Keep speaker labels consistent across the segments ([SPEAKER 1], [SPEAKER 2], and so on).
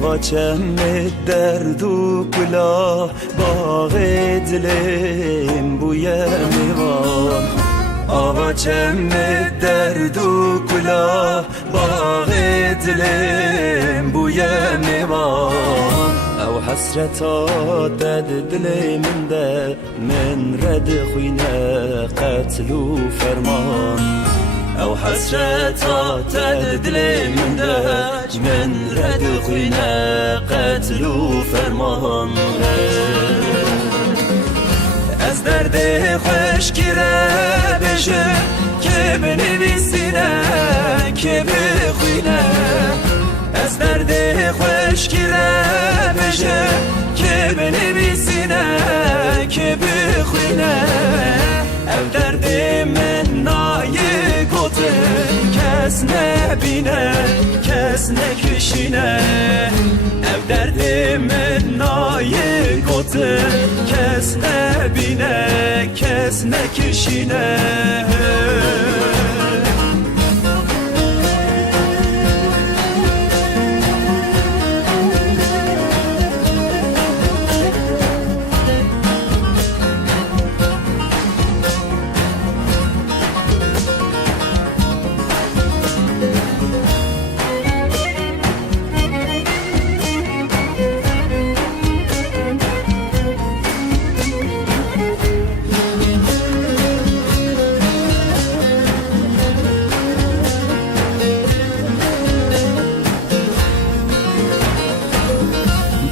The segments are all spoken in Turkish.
[SPEAKER 1] Ava çemmet derdu kula Bağ edilim bu yemivan Ava çemmet derdu kula Bağ edilim bu yemivan Ev hasreta ded diliminde Min red xuyne qetlu ferman حسرتا تدل من دهج من رد خوینه قتل و فرمان از درد خوش گیره بشه که بنویسینه که بخوینه از درد خوش گیره بشه که بنویسینه که بخوینه او درد Kes ne bine, kes ne kişine Ev derdimin nayi kotu Kes ne bine, kes ne kişine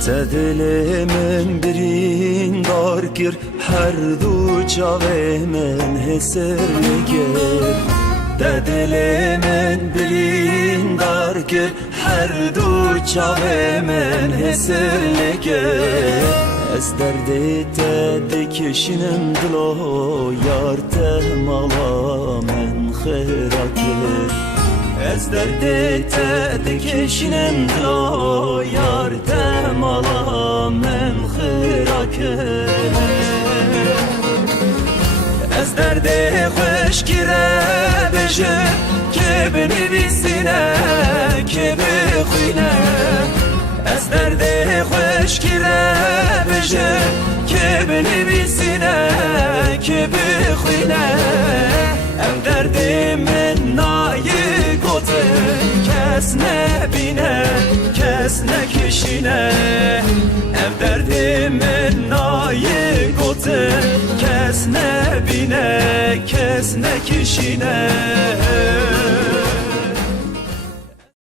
[SPEAKER 1] Te dilimin birin darkir Her du çavemen heser niger Te dilimin birin darkir Her du çavemen heser niger Ez derdi te dikişinin dilo Yar te mala men xera Ez derdi te dikişinem do Yar tem alam em Ez derdi hoş kire beje Kebini visine kebi huyne Ez derdi hoş kire beje Kebini tek işine Ev derdimin layık otu Kes ne bine kes ne kişine.